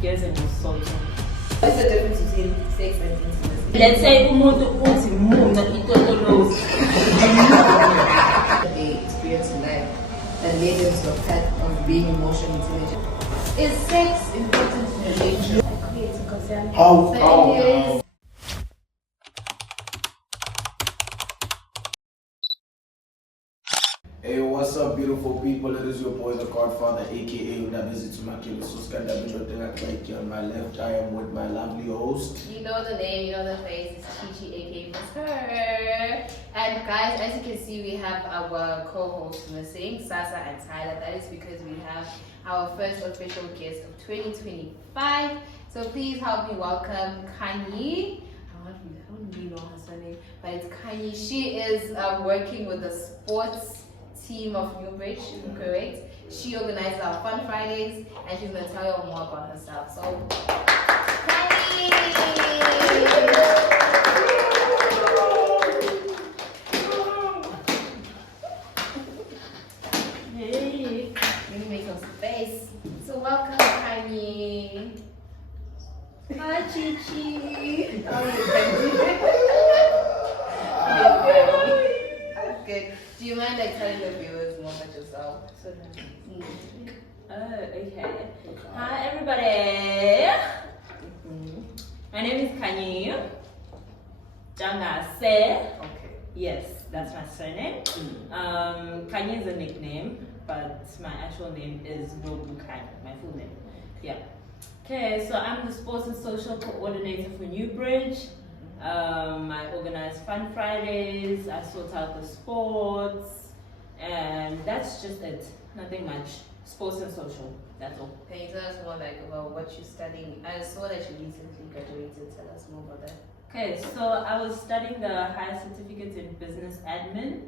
gears and salt. What's the difference between sex and intimacy? Let's say umuntu uthi muna itotolozi. They experience in life that led them to a path of being emotionally intelligent. Is sex important in a relationship? How? Hey, what's up, beautiful people? It is your boy, the Godfather, aka on my left. I am with my lovely host. You know the name, you know the face. It's ChiChi, aka Miss Her. And guys, as you can see, we have our co-hosts missing, Sasa and Tyler. That is because we have our first official guest of 2025. So please help me welcome Khanyi. I don't really know her surname, but it's Khanyi. She is working with the sports team of Newbridge, correct? She organizes our Fun Fridays, and she's going to tell you more about herself. So, Khanyi! Hey! Let me make some space. So, welcome, Khanyi. Hi, ChiChi. Good. Do you mind telling the viewers more about yourself? Okay. Hi, everybody. My name is Khanyi. Jangase. Okay. Yes, that's my surname. Khanyi is a nickname, but my actual name is Nobu Khanyi, my full name. Yeah. Okay, so I'm the sports and social coordinator for Newbridge. I organize Fun Fridays, I sort out the sports, and that's just it. Nothing much. Sports and social, that's all. Can you tell us more about what you're studying? I saw that you recently graduated. Tell us more about that. Okay, so I was studying the higher certificate in business admin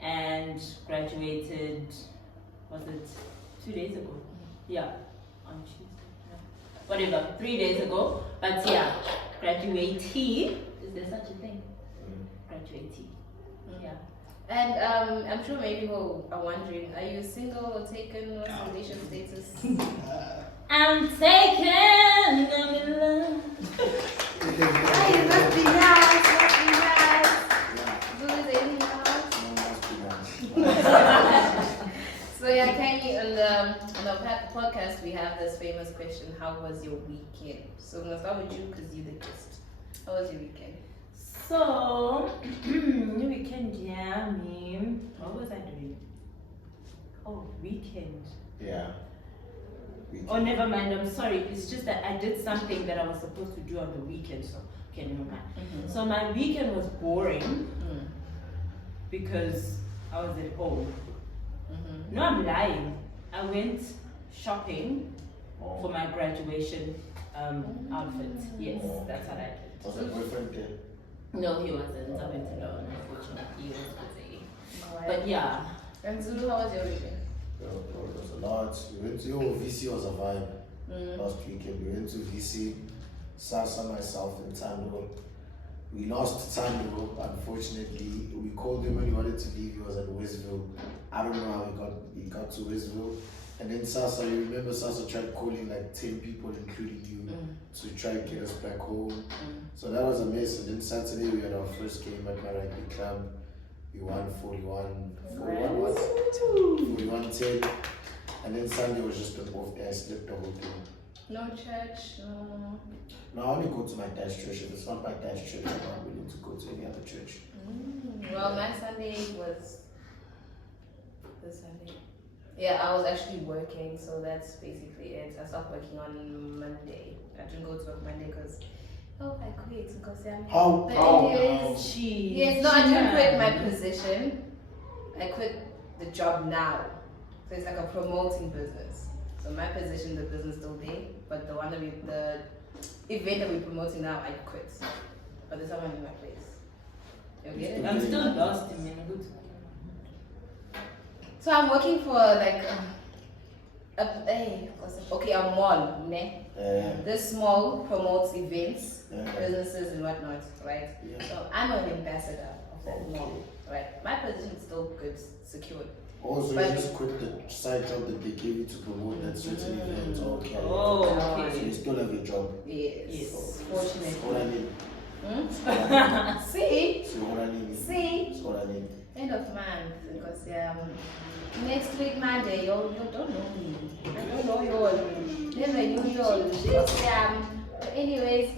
and graduated, was it 2 days ago? Yeah, on Tuesday. Whatever, 3 days ago. But yeah, graduatee. Is there such a thing? Graduatee. Yeah. And I'm sure many people are wondering, are you single or taken? What's your relation status? I'm taken, I'm in love. Hey, must be nice, must be nice. Do this anything else? So yeah, Khanyi, on the podcast we have this famous question: how was your weekend? So I'm gonna start with you because you're the guest. How was your weekend? So, weekend, yeah, what was I doing? Oh, weekend. Yeah. Weekend. Oh, never mind, I'm sorry. It's just that I did something that I was supposed to do on the weekend, so, okay, never mind. So my weekend was boring because I was at home. No, I'm lying. I went shopping for my graduation outfit. Yes, that's what I did. Was your boyfriend there? No, he wasn't. I went alone, unfortunately. He was busy. But yeah. And Zulu, how was your weekend? Bro, it was a lot. We went to VC was a vibe last weekend. We went to VC, Sasa, myself, and Tando. We lost Tando, unfortunately. We called him when he wanted to leave. He was at Westville. I don't know how he got to Westville. And then Sasa, you remember Sasa tried calling like 10 people, including you, to try and get us back home. So that was a mess. And then Saturday we had our first game at my rugby club. We won 41-10. And then Sunday was just an off day. I slept the whole thing. No church, no. No, I only go to my dad's church. If it's not my dad's church, I'm not willing to go to any other church. Well, my Sunday was this Sunday. Yeah, I was actually working, so that's basically it. I stopped working on Monday. I didn't go to work Monday because I quit because I'm. How? Yes, no, I didn't quit my position. I quit the job now. So it's like a promoting business. So my position, the business still there, but the event that we're promoting now, I quit. But there's someone in my place. You get it? I'm still lost in good. So I'm working for like a mall, ne? This mall promotes events, businesses and whatnot, right? So I'm an ambassador of that mall, right? My position is still good, secured. Also, But- you just quit the side job that they gave you to promote that certain event. Okay. Oh, So okay. you still have your job. Yes. Yes. Fortunately. What I need. See? So what I need. See? So what I need. End of month. Because next week Monday, you don't know me. I don't know you all. Never knew you all. But anyways,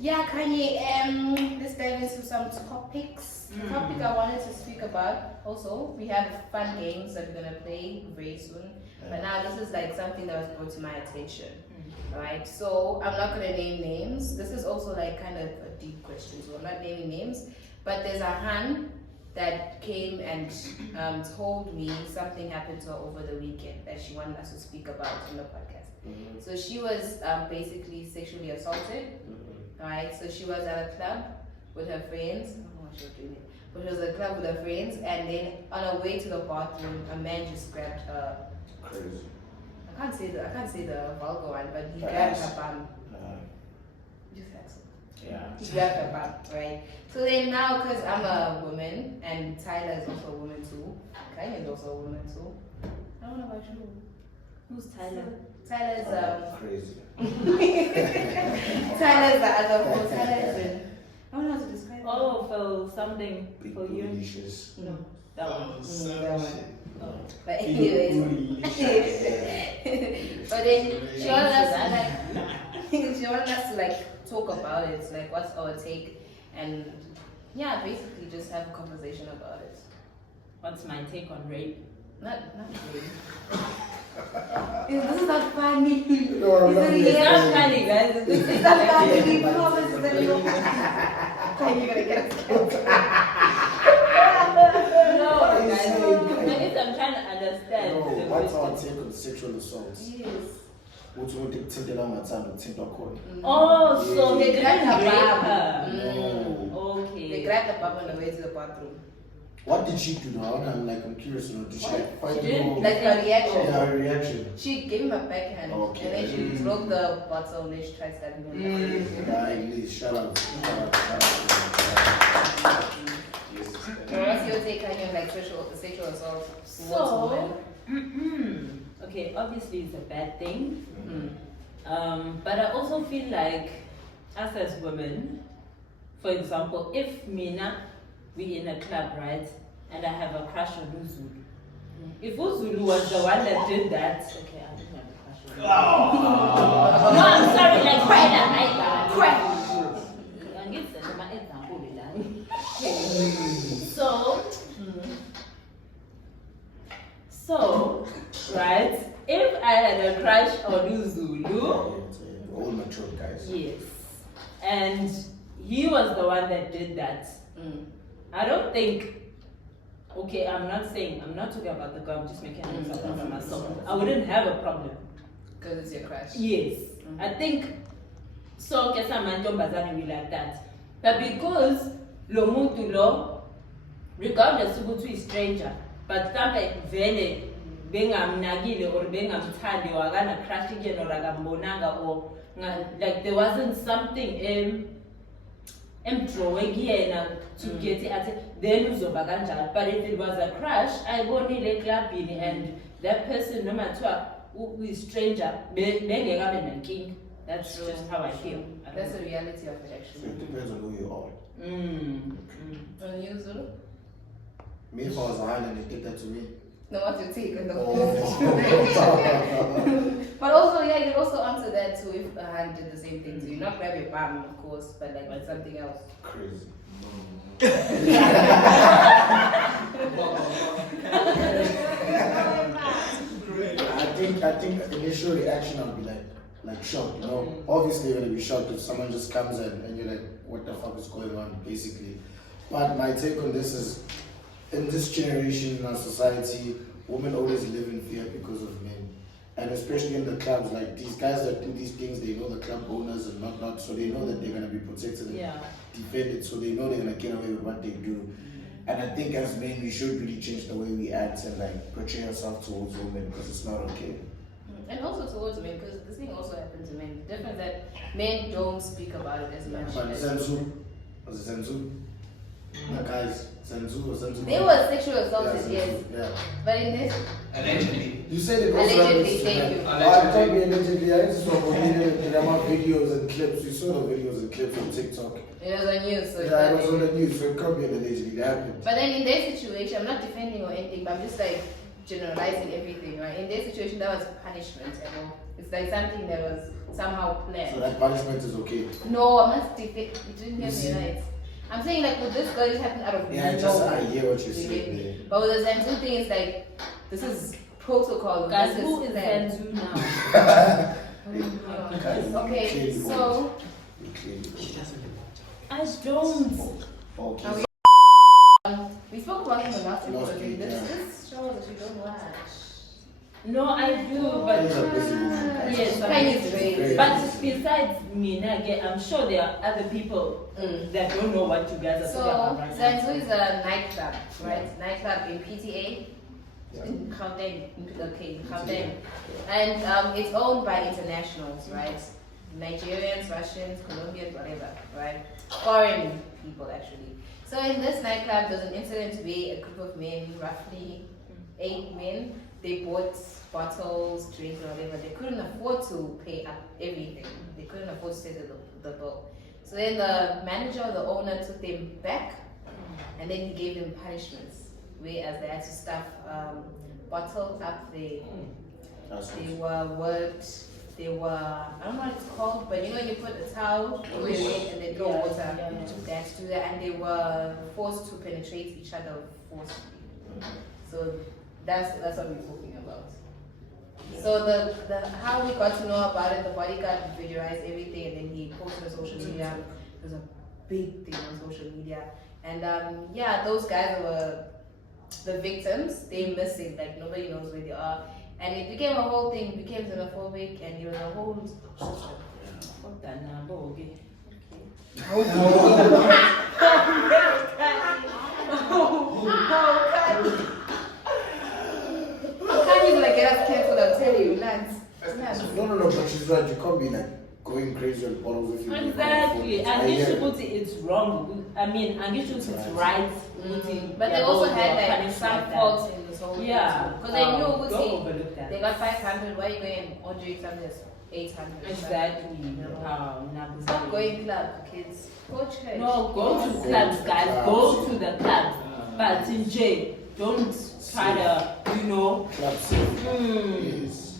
yeah, Khanyi, let's dive into some topics. The topic I wanted to speak about also, we have fun games that we're gonna play very soon. But now this is like something that was brought to my attention. Right? So I'm not gonna name names. This is also like kind of a deep question, so I'm not naming names. But there's a Han that came and told me something happened to her over the weekend that she wanted us to speak about in the podcast. So she was basically sexually assaulted, right? So she was at a club with her friends. I don't know what she was doing, but she was at a club with her friends, and then on her way to the bathroom, a man just grabbed her. Crazy. I can't say the vulgar one, but he grabbed her bum. Just like so. Yeah. He grabbed her bum, right? So then now, because I'm a woman and Tyler is also a woman too, Khanyi is also a woman too. I don't know about you. Who's Tyler? Tyler's Crazy. Tyler's the other one. Tyler is in. I don't know how to describe. Oh, for something Big for you. delicious. No, that one. That one. Oh. But anyways, but then she wanted us to like, she wanted us to like talk about it, like what's our take, and yeah, basically just have a conversation about it. What's my take on rape? Not really. This is not funny. No, It's not funny, guys. It's not funny. We promise that you are you gonna get us killed. No, guys. I'm trying to understand. No, the what's our question. take on sexual assaults? Yes. Which one did Tindela Matano Tinta Corn? Oh, so They they grabbed didn't her rape bum. her. They Okay. grabbed the bum on the way to the bathroom. What did she do now? I'm curious, did she like fight She did? him? Like her reaction. Yeah, her reaction. She gave him a backhand Okay. and then she broke the bottle and then she tried stabbing him. Right, shout out. What's your take on like sexual assault towards So, women? okay, obviously it's a bad thing. But I also feel like us as women, for example, if Mina, we in a club, right, and I have a crush on Uzulu. If Uzulu was the one that did that, okay, I didn't have a crush on Uzulu. No, I'm sorry, like so, right, if I had a crush on Uzulu, All mature guys. yes, and he was the one that did that, I don't think, okay, I'm not talking about the girl, I'm just making an example for myself. I wouldn't have a problem. Because it's your crush. Yes, I think, so ke samantombazane we like that. But because lo muntu lo, regardless ukuthi uyi stranger, but mhlambe vele bengamnakile or bengamthandi or akana crush again or akambonanga or like there wasn't something emdrawing yena to get it then uzoba kanjalo. But if it was a crush, ayibonile clubini and that person no matter uyi stranger bengeke abe nenkinga. That's just how I feel. That's the reality of it So actually. it depends on who you are. On you, Zulu? Me, if I was a Highland, you take that to me. No, what's your take on the Oh. But also, yeah, you can also answer that too if a hand did the same thing to you. Not grab your bum, of course, but like with something else. Crazy. I think initial reaction I'll be like shocked, you know. Obviously you're gonna be shocked if someone just comes in and you're like, what the fuck is going on, basically. But my take on this is, in this generation in our society, women always live in fear because of men. And especially in the clubs, like these guys that do these things, they know the club owners and not, so they know that they're gonna be protected and defended, so they know they're gonna get away with what they do. And I think as men, we should really change the way we act and like portray ourselves towards women because it's not okay. And also towards men, because this thing also happens to men. The difference that men don't speak about it as much. But Zenzu, was it Zenzu? The guys, Zanzu. They were sexual assaulted, yes. Yeah. But in this, Allegedly. You said it was allegedly, thank you. I can't be allegedly. I just saw videos and clips. You saw the videos and clips on TikTok. It was on news, so Yeah, it was on the news, so it can't be allegedly. That happened. But then in their situation, I'm not defending or anything, but I'm just like generalizing everything, right? In their situation, that was punishment, you know. It's like something that was somehow planned. So that punishment is okay. No, I must defend. You didn't hear me right. I'm saying like with this girl, it happened out of Yeah, I hear what you're You get saying me? there. But with the Zanzu thing, it's like this is protocol. Guys, this who is planned. Zanzu now? Okay, so She doesn't know. I don't. Okay. we spoke about him in the last Last episode. week, yeah. This show that you don't watch. No, I do, but He's a busy woman. yes, Khanyi is very. but besides me, I'm sure there are other people that don't know what you guys are So talking about right now. Zanzu is a nightclub, right? Nightclub in PTA. Yeah. In Gauteng, in Gauteng. And it's owned by internationals, right? Nigerians, Russians, Colombians, whatever, right? Foreign people, actually. So in this nightclub, there was an incident where a group of men, roughly 8 men, they bought bottles, drinks, or whatever. They couldn't afford to pay up everything. They couldn't afford to settle the bill. So then the manager or the owner took them back, and then he gave them punishments. Whereas they had to stuff bottles up there. They were worked, they were, I don't know what it's called, but you know when you put a towel over your leg and then throw water, they had to do that, and they were forced to penetrate each other forcibly. So that's what we're talking about. So the how we got to know about it, the bodyguard videoized everything and then he posted on social media. It was a big thing on social media. And yeah, those guys were the victims. They're missing, like nobody knows where they are. And it became a whole thing, it became xenophobic, and it was a whole system. Fuck that number, okay. Khanyi is like get us cancelled, I'm telling you, lads. No, but she's right. You can't be like going crazy on bottles if you Exactly. I And hear you it. put it's wrong. I mean, and you should it's right. But they also had like punished some like that. faults in this whole thing. Yeah. Because they knew Don't Uguti, overlook that. they got 500, why are you going on doing something that's 800? Exactly. Stop going club, kids. Go church. No, go to Go clubs, to guys. clubs. Go to the clubs. But in jail, don't try to, Club safe. Yes.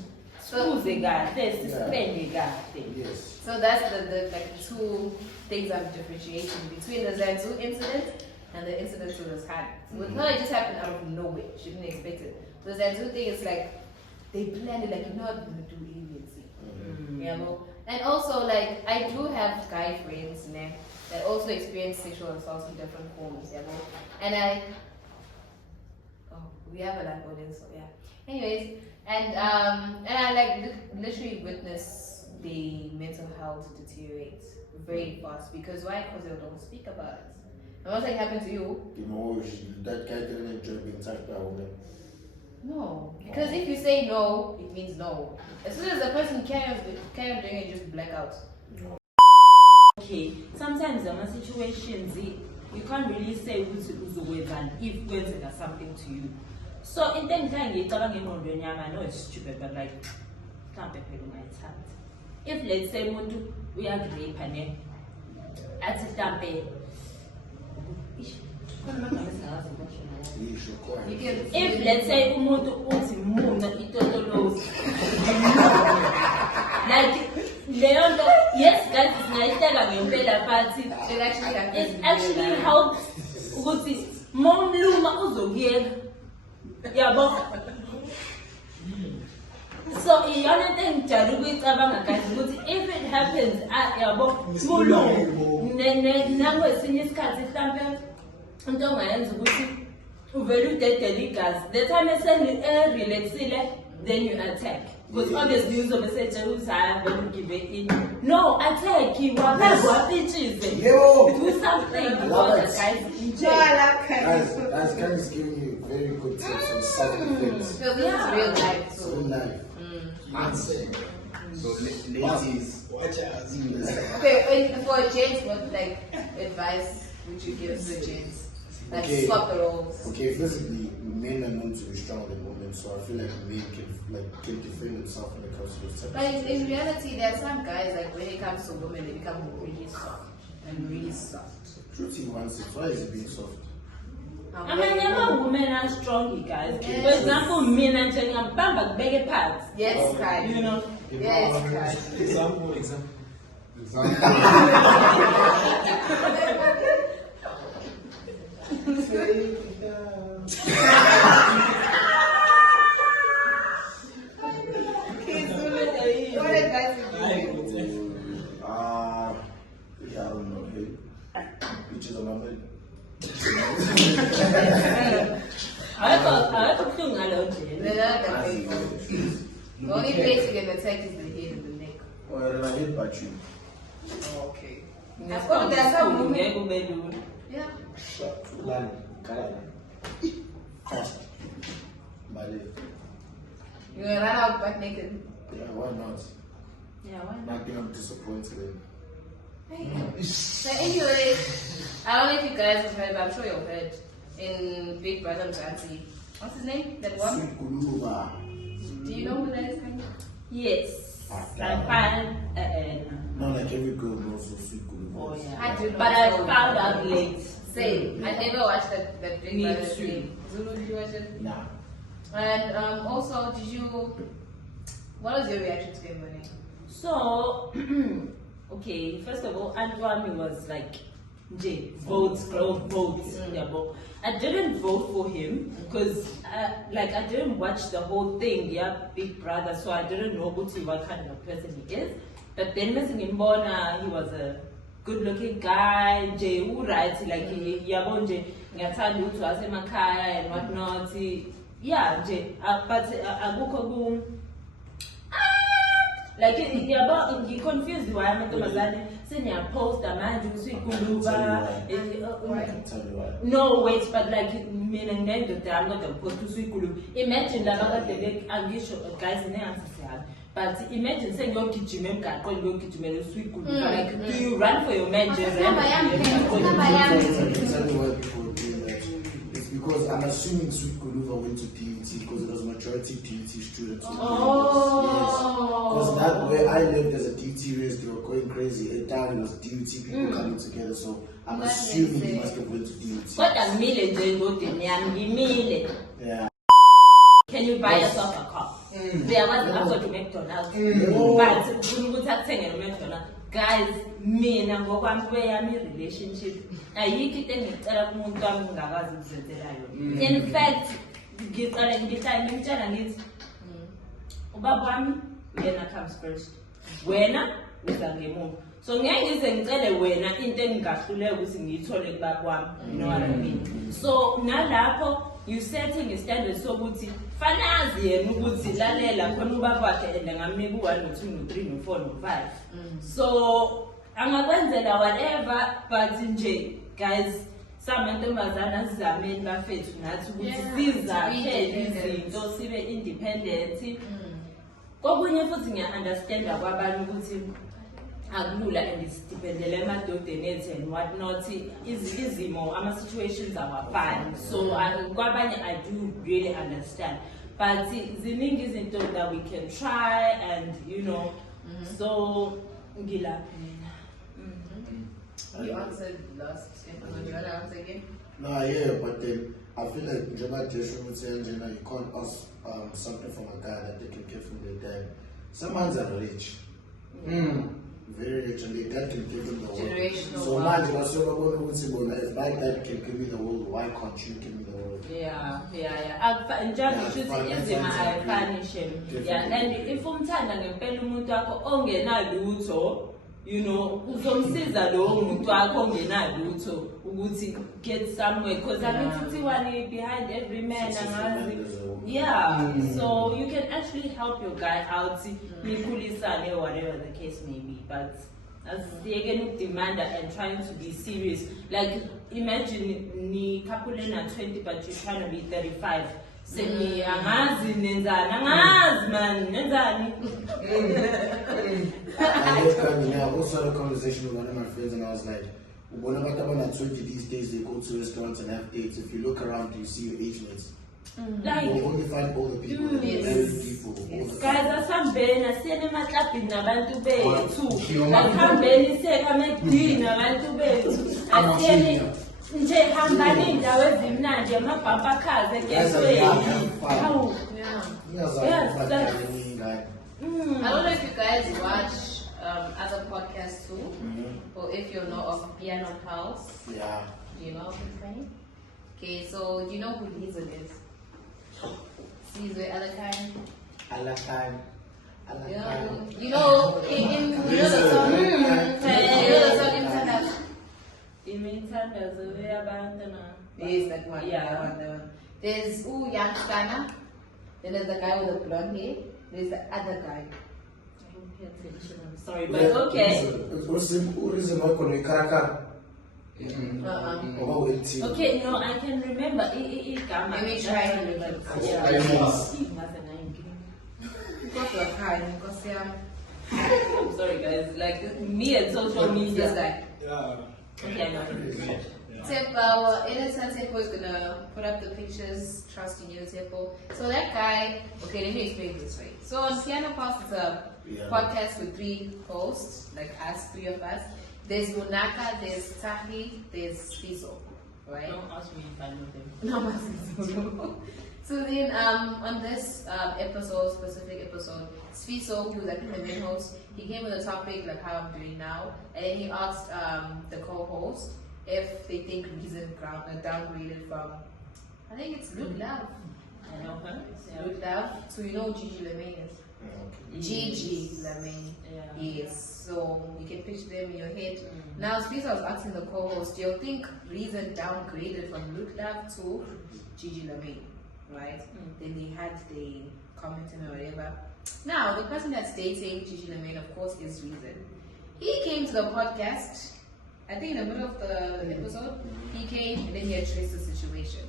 Who's the guy? There's this Yeah. friendly guy thing. Yes. So that's the like two things I'm differentiating between the Zanzu incident and the incident with the Khanyi. With her, it just happened out of nowhere. She didn't expect it. The Zanzu thing is like they planned it, like you know what we're gonna do aliens. You know? And also like I do have guy friends that also experience sexual assault in different forms, you know? And we have a live audience, so yeah. Anyways, and I like literally witness the mental health deteriorate very fast because why? Because they don't speak about it. And what's like happened to you? You know, that guy didn't enjoy being touched by a woman. No, because if you say no, it means no. As soon as the person carry on doing it, you just black out. Okay, sometimes there are situations you can't really say who's always and if when something to you. So in them time I know it's stupid, but like can't be my heart. If let's say we are grape and at the tampe. If let's say umuntu uthi muna itotolozi like leyo nto yes guys singayiteka ngempela but it actually helps ukuthi momluma uzokuyeka yabo. So iyona into engijala ukuyicabanga guys ukuthi if it happens yabo mulungu nangwesinye isikhathi mhlampe into ongayenza ukuthi uvele udedele igazi. The time relaxile, then you attack. Because obviously uzobe setshela ukuthi hayi vele ugive in. No, attack, wapitchize. Do something because guys As Khanyi is giving you very good tips on side effects. So this is real life. It's real life. So ladies, watch out. Okay, for gents, what like advice would you give the gents? Like Okay. swap the roles. Okay, physically, men are known to be stronger than women, so I feel like men can defend themselves when it comes to this type But of in situation. reality, there are some guys like when it comes to women, they become really soft and really soft. Truth in one sense, why is it being soft? I mean, never women are strong, guys. Yes. For example, men are saying, I'm bamba big parts. Yes, guys. You know. Yes, guys. Example. What advice would you give? Yeah, I don't know. Which is a number. I have to think a lot. They're not that big. The only place you get attacked is the head and the neck. Well, then I hit battery. Okay. That's what there's some women. Yeah. Land, Canada. Fast. Bali. You're gonna run out back naked. Yeah, why not? Yeah, why not? Nothing I'm disappointed in. So anyway, I don't know if you guys have heard, but I'm sure you've heard in Big Brother Mzansi. What's his name? That one? Sweet Guluva. Do you know who that is, Khanyi? Yes. I'm fine. Not like every girl knows who Sweet Guluva Oh, is. yeah. I do not But I know. found out late. Same. I never watched that Big Me Brother too. thing. Zulu, did you watch it? Nah. And also, what was your reaction to him winning? So, okay, first of all, Antoine was like, votes, votes. Yeah, but I didn't vote for him because, I didn't watch the whole thing, yeah, Big Brother, so I didn't know what kind of person he is. But then, Missing Imbona, he was a good-looking guy, right, like, yabonje, ngathanda ukuthi wasemakhaya and whatnot. Yeah, but akukho like confused why amantombazane seniyaposta manje usuyiguluva Tell you why. no wait but like mina nginendoda yami kodwa ngiposta usuyiguluva imagine laba kade angisho guys nengasisiyami but imagine sengiyogijima emgaqweni ngiyogijimela usuyiguluva like do you run for your man Number yam. I can tell you why people are doing that. It's because I'm assuming Sweet Guluva went to PUT because it was majority PUT students. Because that where I lived as a DT race, they were going crazy. Every time it was DUT people coming together, so I'm That assuming makes he sense. must have went to DUT. kodwa ngimile nje endodeni yami ngimile. Yeah. Can you buy yourself a car? Uyakwazi afford McDonald's. But ufuna ukuthi akuthengele McDonald's. Guys, mina ngokwami kweyami relationship ayikho into engicela kumuntu wami ngingakazi ukuzenzela yona. In fact, ngimtshela ngithi ubaba wami yena comes first. Wena uza ngemuva. So ngeke ngize ngicele wena into engingahluleka ukuthi ngiyithole kubaba wami. You know what I mean? So nalapho you setting a standard sokuthi fanazi yena ukuthi lalela khona ubaba wakhe and ngamnika u1 no2 no3 no4 no5 so angakwenzela whatever but nje guys samantombazana asizameni bafethu nathi ukuthi sizakhele izinto sibe independent kokunye futhi ngiya-understanda kwabanye ukuthi akulula and isipendele emadodeni ethu and what not izimo ama-situations awafani so kwabanye I do really understand but ziningi izinto that we can try and you know so ngilapha mina. You answered last. Do you want to answer again? No, yeah, but then I feel like Jabba Joshua would say, you can't ask something from a guy that they can get from their dad. Some mans are rich. Very rich, and their dad can give them the world. Generational So, wealth. man, if my dad can give me the world, why can't you give me the world? Yeah. Njalo kushuthi izima ayifanishe. Yeah, and if umthanda ngempela umuntu wakho ongenalutho, you know, uzomsiza lowo muntu wakho ongenalutho ukuthi get somewhere because I mean Tutiwani behind every man angazi. Yeah, so you can actually help your guy out, nikulisane or whatever the case may be. But as they get demand and trying to be serious, like imagine ni couple na 20 but you're trying to be 35. Say me angazi nenzani, angazi man nenzani. I also had a conversation with one of my friends and I was like, When 20 these days, they go to restaurants and have dates. If you look around, you see your age mates. Like, You only find older people, married people, all the guys, time. asihambeni asiyeni emaklabhini nabantu bethu, asihambeni siyeka emedini nabantu bethu, asiyeni nje hambani iy'ndawo ezimnandi amabhampakhazi ekesweni. Hawu. I don't know if you guys watch other podcasts too, or if you know of Piano Pulse. Yeah. Do you know of his name? Okay, so do you know who Liesel is? Caesar Alakine. You know the song. You know the song Imthandazo? Imithandazo yabantwana. Yes, that one. Yeah. That one. There's Young Sana. Then there's the guy with the blonde hair. There's the other guy. I don't pay attention, I'm sorry, but okay. Okay, no, I can remember. Let me try and remember. I'm sorry, guys. Like me and social media. This guy. Yeah. Okay, I know. Tepo, innocent Tepo is gonna put up the pictures, trust in you, Tepo. So that guy, okay, let me explain this way. So on Piano Pulse, it's a podcast with 3 hosts, like us, 3 of us. There's Lunaka, there's Tahi, there's Fiso, right? Don't ask me if I know them. No, I'm asking. So then, on this specific episode, Sfiso, who's like the main host, he came with a topic like how I'm doing now, and then he asked the co-host if they think Reason downgraded from, I think it's Luke Love. I know her. Luke Love. So you know who Gigi Lemaine is? Gigi Lemaine. Yeah. Yes. So you can picture them in your head. Now, Sfiso was asking the co-host, do you think Reason downgraded from Luke Love to Gigi Lemaine? Right? Then they had the commenting or whatever. Now, the person that's dating Gigi Lemaine, of course, is Reason. He came to the podcast, I think in the middle of the episode, he came and then he addressed the situation,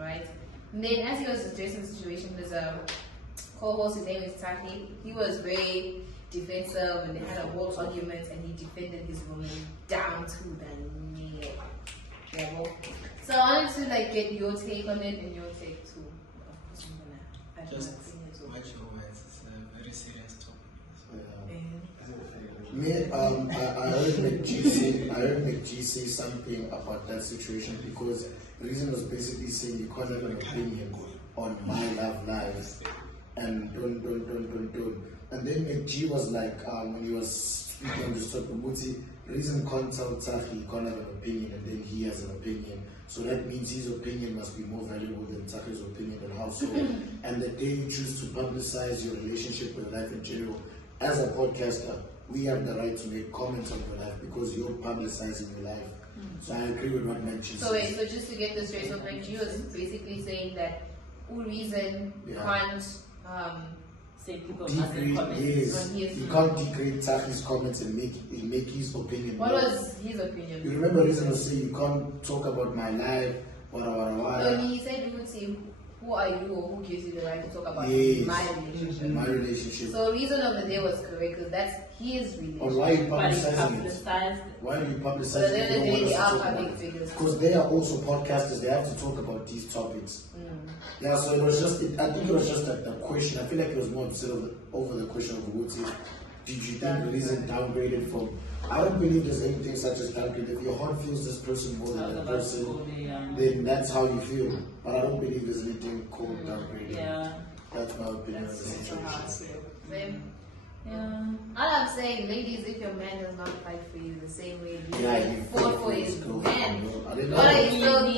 right? And then as he was addressing the situation, there's a co-host, his name is Taki. He was very defensive and they had a whole argument and he defended his woman down to the knee level. So I wanted to like get your take on it and your take too. Of course, I'm gonna add my Just opinion too. watch your words. It's a very serious topic. Me, I heard McG say something about that situation because the reason was basically saying you can't have an opinion on my love life and don't. And then McG was like, when he was speaking on the topic, reason can't tell Taki he can't have an opinion and then he has an opinion. So that means his opinion must be more valuable than Taki's opinion and how so. And the day you choose to publicize your relationship with life in general, as a podcaster, we have the right to make comments on your life because you're publicizing your life. So I agree with what McG So wait, so just to get this straight, so McG was basically saying that Reason can't Say people mustn't degrade, comment. yes, on his- you can't degrade Taki's comments and make his opinion. What low. was his opinion? You remember Reason was saying you can't talk about my life, So he said you would say, who are you or who gives you the right to talk about Yes. my relationship? my relationship. So Reason of the day was correct because that's his Or relationship. why are you But he publicizing it? publicized. Why are you But publicizing at the it? end of the You day, don't they want us are to talk public about it. figures. Because they are also podcasters, they have to talk about these topics. Yeah, so it was just, I think it was just a question. I feel like it was more upset over the question of Woodsy. Did you think Reason downgraded from? I don't believe there's anything such as downgrade. If your heart feels this person more than that person, then that's how you feel. But I don't believe there's anything called downgrading. Yeah. That's my opinion on the That's situation. how I feel. Same. Yeah. All I'm saying, ladies, if your man does not fight for you the same way Yeah, you you fought for his girlfriend, man, bro. Are they what are married? you still Are they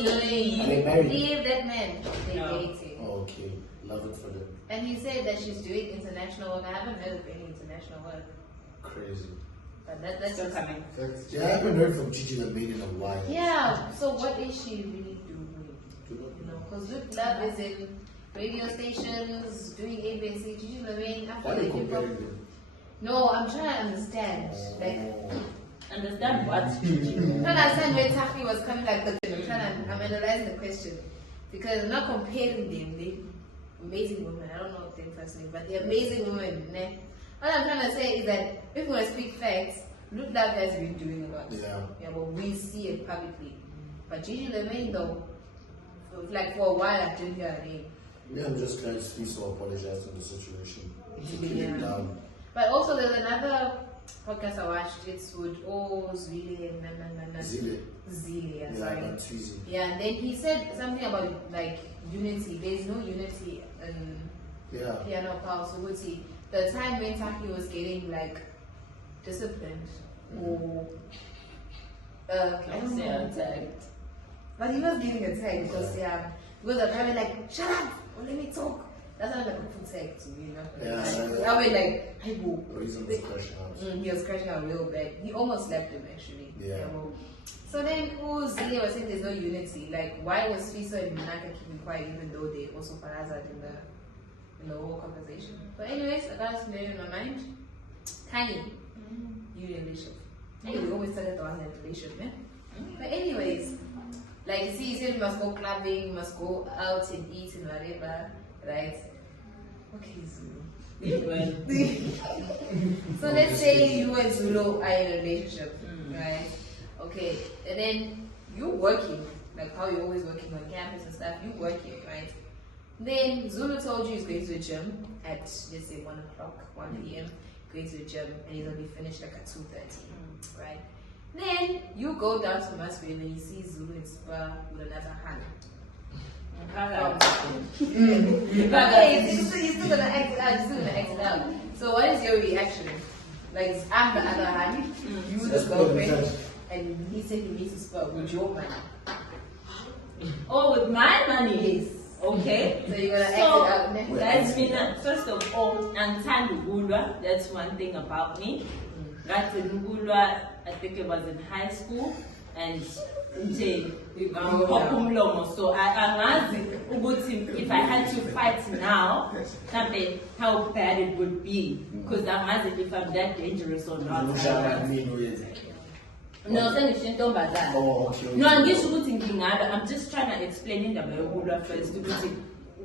doing? married? Leave that man. They're No. dating. Oh, okay, love it for them. And he said that she's doing international work. I haven't heard of any international work. Crazy. But that's Still just, coming. Yeah, I haven't heard from Gigi Lemaine in a while. yeah. So what is she really doing? You know, because Luke Love is in radio stations, doing ABC, Gigi Lemaine. I Why feel are you like you comparing probably. them? No, I'm trying to understand. Like, Understand what? I'm trying to understand where Taki was coming. Like, I'm analyzing the question because I'm not comparing them. They amazing women. I don't know them personally, but they're amazing women. Ne? What I'm trying to say is that if we want to speak facts, Look Love has been doing a lot. Yeah. But we see it publicly. But Gigi Lemaine though, like for a while I didn't hear her name. Yeah, I'm just glad Fiso apologized for the situation. He took Yeah. it down. But also there's another podcast I watched. It's with Zile Zile. yeah, sorry. That's easy. Yeah, and then he said something about like unity. There's no unity in piano pal. So the time when Taki was getting like disciplined or I don't know, attacked. but he was getting attacked because because the parent like shut up or let me talk. That's how like people take to you know. Yeah. I mean like people. Reason was crashing out. He was crashing out real bad. He almost slapped him actually. Yeah. So then Zile was saying there's no unity. Like why was Fiso and Minaka keeping quiet even though they also parazed in the whole conversation? But anyways, I got something in my mind. Khanyi, you in relationship. We always tell it to us in relationship, man. But anyways, like you see, you said we must go clubbing, we must go out and eat and whatever, right? Okay, Zulu. So let's say you and Zulu are in a relationship, right? Okay, and then you're working, like how you're always working on campus and stuff, you're working, right? Then Zulu told you he's going to the gym at, let's say 1 o'clock, 1 p.m., going to the gym, and he's going to be finished like at 2:30, right? Then you go down to Masquerade and you see Zulu in Spur with another hand. Okay, he's still gonna act it out, he's still gonna act it out. So what is your reaction? Like I'm the other hand, you the girlfriend, and he said he needs to Spur with your money. Oh, with my money? Yes. Okay. So you're gonna act it out next. That's been first of all, I'm Guluva. That's one thing about me. That's in Guluva, I think it was in high school, and so I if I had to fight now, how bad it would be, because I'm asking if I'm that dangerous or not. No, no, I'm just trying to explain indaba first ukuthi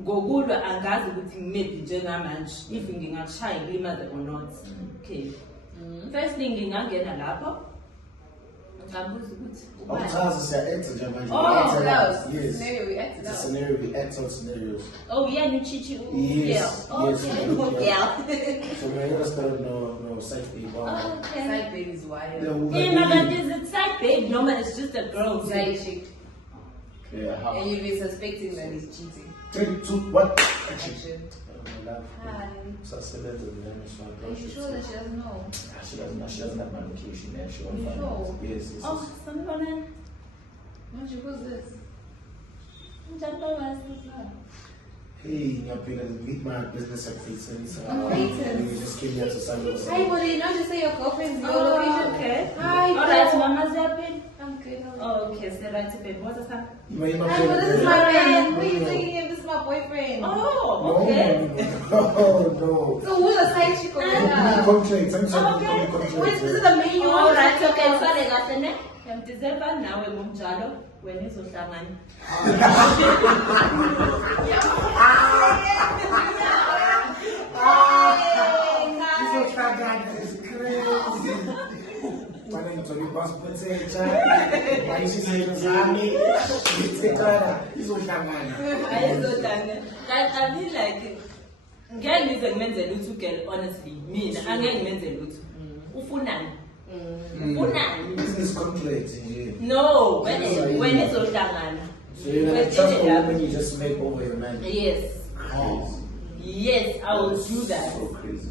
ngokulwa angazi ukuthi maybe njengamanje if ngingashaya ngilimaze or not. Okay. First thing ngingangena lapho ngambuza ukuthi Yes. It's a scenario, we act out scenarios. oh yeah, you ChiChi. Yes. Okay. Yeah. So we're interested in no side babe. Okay. Side baby is wild. Yeah, but is it side babe? No, but it's just a girl. Side chick. Yeah, how? And you've been suspecting that he's cheating. 3, 2, what? Action. Hi. So I said that to the name is my Are you sure that she doesn't know? She doesn't have my location and she won't You find sure? out. Yes. Oh, someone. Who's this? Hey, meet my business acquaintance. Acquaintance? We just came here to celebrate. Hi, buddy. Not just say your girlfriend's your Oh, location. okay. Hi, Alright, girl. Mama's happy. I'm good. Oh, okay. So that's it, babe. What's the time? Hi, but this is my man. Who are you taking him? This is my boyfriend. Oh, okay. No. So who's the side chick over there? Contracts. I'm Okay. sorry. Wait, this is the main one. All right, okay. So they got the neck. December now we move jalo when it's so shaman. This is crazy. My name is Tony Boss Potato. My name is Zami. I feel like girl is a mental luther girl, honestly. Me, I'm a mental luther. Ufunani. Ufunani. Business complex. No, when it's so shaman. So you're gonna trust a woman you just make over your man. Yes. Crazy. Yes, I will do that. So crazy.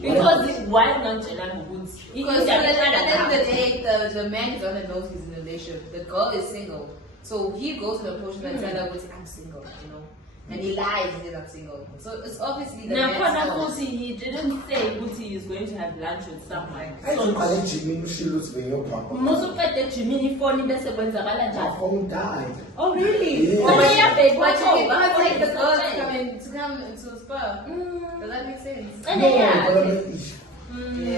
Because why not Jalan Woods? Because at the end of the day, the man is on the nose, he's in a relationship. The girl is single. So he goes to the portion and tell her, I'm single, you know. And he lies and says, I'm single. So it's obviously the now, man's fault. he didn't say Guti is going to have lunch with someone. I don't know Jimmy she looks very your papa. Most of the Jimmy phone bese kwenzakala My njani? phone died. Oh really? Yeah. Oh yeah, babe. But you Oh, cannot take the girl okay. to come into a spa. Does that make sense? And No, yeah. but I mean,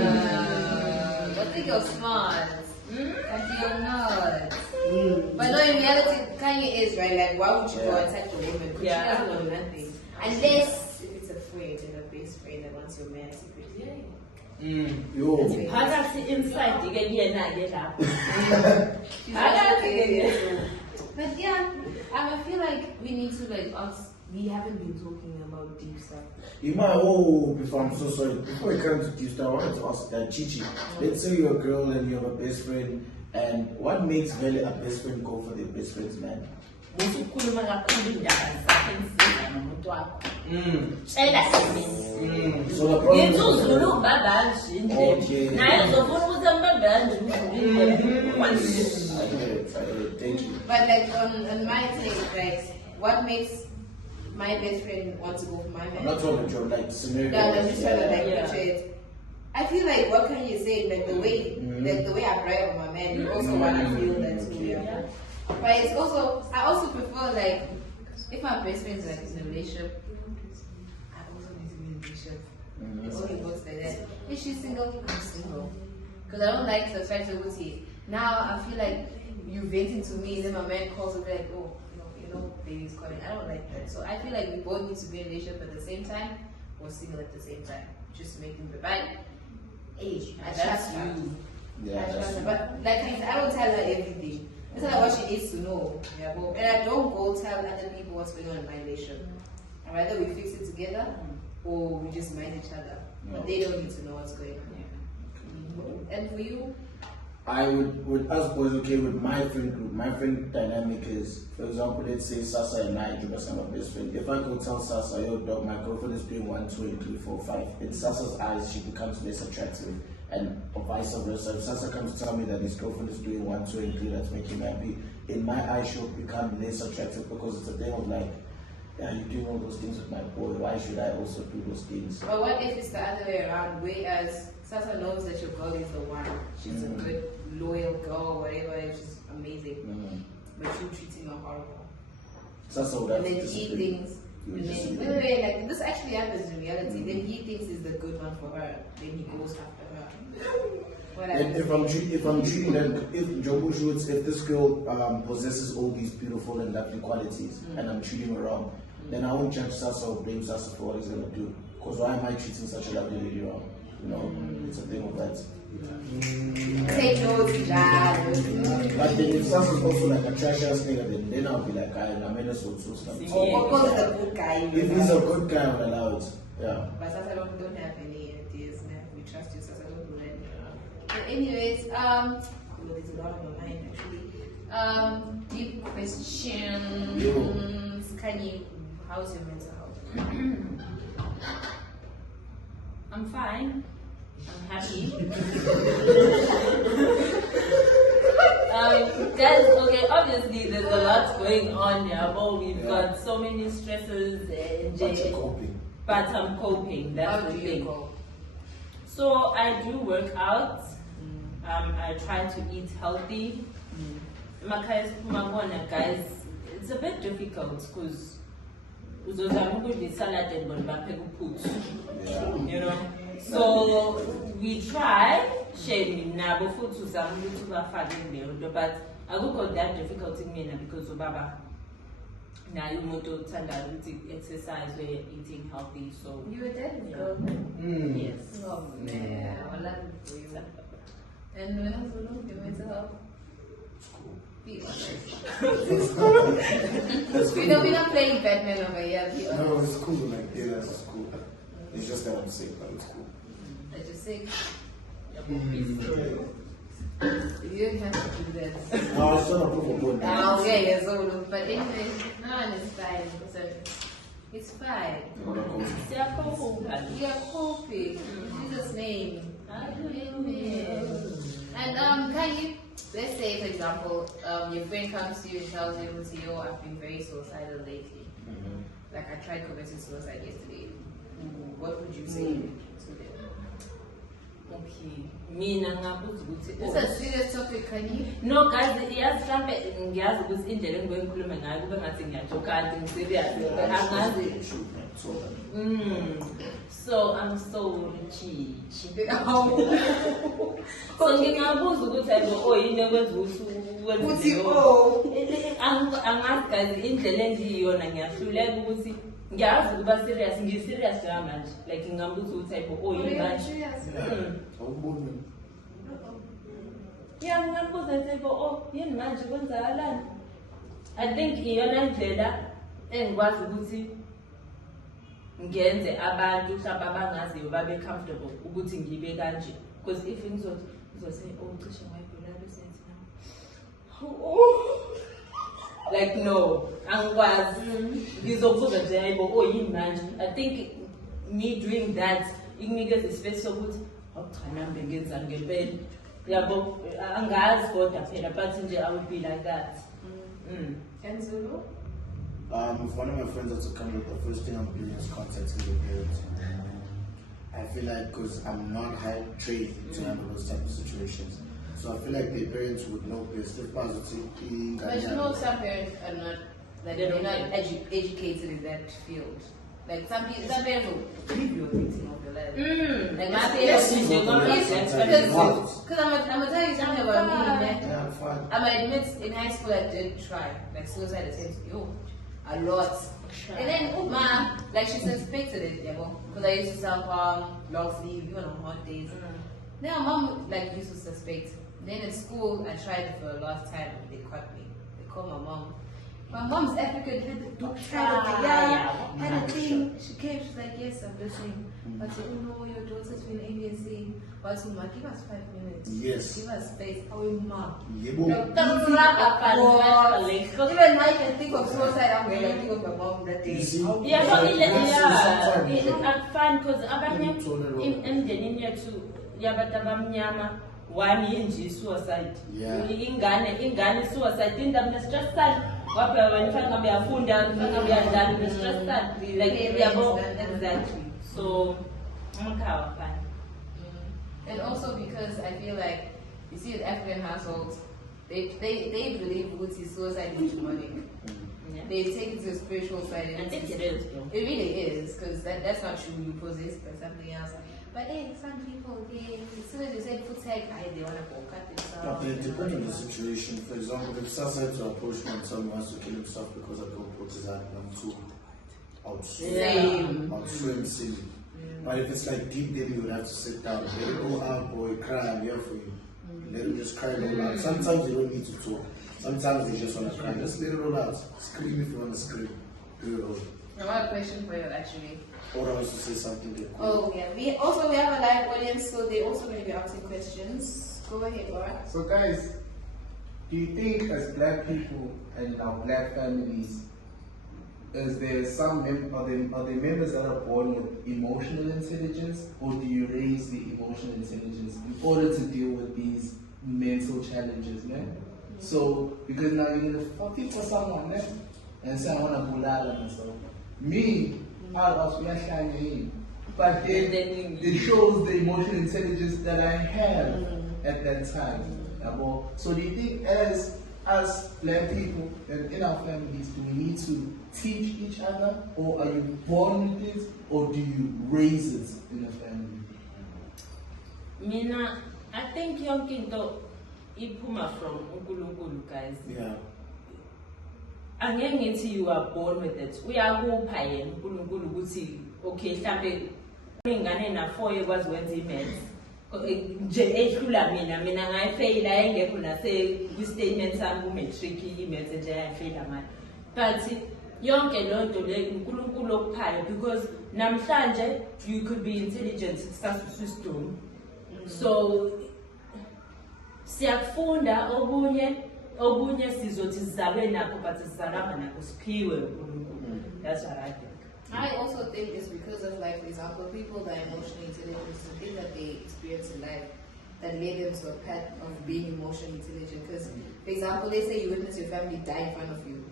Yeah. I think you're smart. But you're not. But no, in reality, Kanye is right. Like, why would you go and touch a woman? Because Yeah. she doesn't know nothing. Unless if it's a friend and a best friend that wants your man secretly. Yo. Phakathi inside ke kuyena ke lapho. But yeah, I feel like we need to like ask. We haven't been talking about deep stuff. You might, before I'm so sorry, before we come to deep stuff, I wanted to ask that ChiChi. Let's say you're a girl and you have a best friend, and what makes really a best friend go for their best friend's man? Ukukhuluma kakhulu indaba zakhe insika nomuntu wakho. Tshela So the problem is. ngizuzulu ubabanje indlela. Naye uzofuna ukuthi ambabanje I get it. Thank you. But like on my take, like what makes my best friend want to go for my man? I'm not talking about your like scenario. No, I'm just trying to like Yeah. picture it. I feel like what can you say? Like the way, like the way I brag on my man, you also wanna feel that too. Yeah. But it's also, I also prefer like if my best friend is like in a relationship, I also need to be in a relationship. It only works like that. If she's single, I'm single. Because I don't like susceptibility. Now I feel like you venting to me, then my man calls me like, oh, you know, baby's calling. I don't like that. So I feel like we both need to be in a relationship at the same time or single at the same time. Just to make them right. Hey, I trust you. Yeah, I trust that's her. But like I don't tell her everything. I tell her what she needs to know. Yeah, but, and I don't go tell other people what's going on in my relationship. And either we fix it together or we just mind each other. But they don't need to know what's going on. And for you? I would, with us boys, okay, with my friend group, my friend dynamic is, for example, let's say Sasa and I, Juba, my best friend. If I go tell Sasa, yo, dog, my girlfriend is doing 1, 2, 3, 4, 5, in Sasa's eyes, she becomes less attractive, and vice versa. If Sasa comes to tell me that his girlfriend is doing 1, 2, and 3, that's making me happy, in my eyes, she'll become less attractive because it's a thing of like, yeah, you're doing all those things with my boy, why should I also do those things? But what if it's the other way around, whereas Sasa knows that your girl is the one, she's a good, loyal girl, whatever, and she's amazing, but you treating her horrible. Sasa would And have then to he disagree. thinks, You would and then, disagree. wait, like this actually happens in reality. Then he thinks is the good one for her, then he goes after her. What And happens? if I'm treating them, if Jobu shoots, if this girl possesses all these beautiful and lovely qualities, and I'm treating her wrong, then I won't judge Sasa or blame Sasa for what he's gonna do. Because why am I treating such a lovely lady wrong? You know, it's a thing of that. Take notes, Jad. But then if Sasa's also like a trash ass nigga, then I'll be like, I'm a so What was the good guy? If he's a good guy, I'll allow it. Yeah. But Sasa don't have any ideas, man. We trust you, Sasa, don't do that. But anyways, well, there's a lot on my mind actually. Deep questions. Khanyi, how's your mental health? I'm fine. I'm happy. Guys, okay, obviously there's a lot going on here. We've got so many stresses and But you're coping. but I'm coping. That's How the do you thing. go? So I do work out. I try to eat healthy. Guys, it's a bit difficult because salad and you know. So we try shaming now before to some but I go got that difficult in me because of Baba. Now you want to exercise where you're eating healthy. So You were dead, girl. yes. Oh man, I love it for you. And when I was alone, your mental health. Be honest. We're not playing Batman over here. Be honest. No, it's cool. Like, yeah, that's cool. It's just that I'm sick, but it's cool. I just say, you don't have to do that. No, it's not a proof of God. Oh, yeah, so, but anyway, no, it's fine. So, it's fine. You're coping. In Jesus' name. Amen. And Khanyi, let's say for example, your friend comes to you and tells you, "Yo, I've been very suicidal lately. Like I tried committing suicide yesterday." What would you say to them? Okay. Mina ngabuza ukuthi This is a serious topic, Khanyi. no guys, iyazi mhlambe ngiyazi ukuthi indlela engibuye ngikhulume ngayo kube ngathi ngiyajoka kanti ngiserious angazi. So I'm so chichi. So ngingabuza ukuthi ayibo yini ekwenza ukuthi angazi guys indlela engiyona ngiyahluleka ukuthi ngiyazi ukuba serious ngi-serious njengamanje like ngingambuza ukuthi ayibo oh yini manje awuboni ya ngingambuza ukuthi ayibo oh yini manje kwenzakalani I think iyona ndlela engikwazi ukuthi ngenze abantu mhlawumbe abangaziyo babe comfortable ukuthi ngibe kanje because if ngizothi oh cishe ngayibhula bese like no angikwazi ngizokubuza nje ayibo oh yini manje I think me doing that ikunikeza ispace sokuthi awuchanambe ngenzani ngempela yabo angazi kodwa phela but nje I would be like that. And Zulu? If one of my friends are to come with the first thing I'm doing is contacting the parents. I feel like because I'm not high trained to handle those type of situations. So I feel like the parents would know best if positive. But you know some parents are not like they're not educated in that field. Like some parents will leave you thinking of your life. Like my parents because I'm gonna tell you something about me. Yeah, I'm fine. I might admit in high school I did try like suicide attempts. A lot. And then like she suspected it, because I used to sell long sleeve even on hot days. Then my mom like used to suspect. Then at school I tried it for the last time. They caught me. They called my mom. My mom's African, had a thing. She came, she's like, yes, I'm listening. But I said, oh no, your daughter's been ABSing. But so, ma, give us 5 minutes. Yes. Give us space. Oh, ma. Yebo. Even now, I can think of suicide. I'm going to think of my mom that day. Yeah, but it's fun because abanye emndenini yethu yabantu abamnyama one inji suicide. Ingane suicide indaba stress sana. Wapha wena fanga uyafunda, fanga uyadlala stress sana. Like yabo exactly. So amkhawa fun. And also because I feel like you see in African households they believe suicide is demonic. They take it to the spiritual side. I think it is, bro. It really is, because that's not true. You possessed by something else. But hey, some people, as soon as you say put tag, they want to go cut themselves. But it depends on the situation. For example, if Sasa had to approach me and someone wants to kill himself because a girl put his hand on too, I'll swim silly. But if it's like deep, then you would have to sit down. Let it go out, boy, cry, I'm here for you. Let him just cry it all out. Sometimes you don't need to talk. Sometimes you just want to cry. Just let it all out. Scream if you want to scream. Do it all. I have a question for you actually. Or I was to say something that cool. Oh yeah. We have a live audience, so they also going to be asking questions. Go ahead, Laura. So guys, do you think as black people and in our black families, is there some are there members that are born with emotional intelligence, or do you raise the emotional intelligence in order to deal with these mental challenges, man? So because now you're gonna 40 for someone, man, and say I wanna bulala myself. Me, I'll ask me a but then it shows the emotional intelligence that I have at that time. So do you think as black people and in our families, do we need to teach each other, or are you born with it, or do you raise it in a family? Mina, I think yonke into iphuma from uNkulunkulu, guys. Yeah. Angeke ngithi you are born with it. Uyakupha yena uNkulunkulu ukuthi okay mhlambe ingane na 4 yekwazi ukwenza imaths. Nje ehlula mina ngayifeyila engekho nase statement sami ku matric imaths nje yayifeyila manje. But yonke lonto le uNkulunkulu okuphayo because namhlanje you could be intelligent system. So siyafunda obunye sizothi sizalwe nakho but sizalama nakho siphiwe uNkulunkulu. That's what I think. I also think it's because of, like, for example, people that are emotionally intelligent, the thing that they experience in life that led them to a path of being emotionally intelligent. Because, for example, let's say you witness your family die in front of you,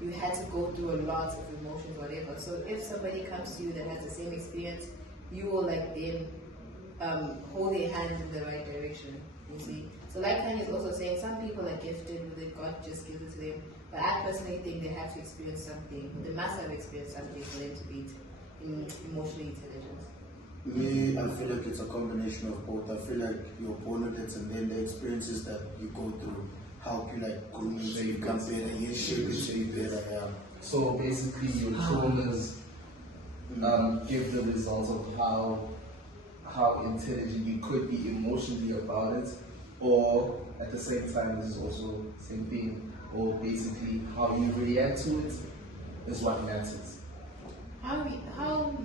you had to go through a lot of emotions, whatever. So if somebody comes to you that has the same experience, you will like them hold their hands in the right direction. You see. So like Khanyi is also saying, some people are gifted with it, God just gives it to them. But I personally think they have to experience something. They must have experienced something for them to be emotionally intelligent. Me, I feel like it's a combination of both. I feel like you're born with it, and then the experiences that you go through help you like groom you so you become better, you shape you so you better. Yeah. So basically, your traumas give the results of how intelligent you could be emotionally about it, or at the same time, this is also the same thing, or basically how you react to it is what matters. How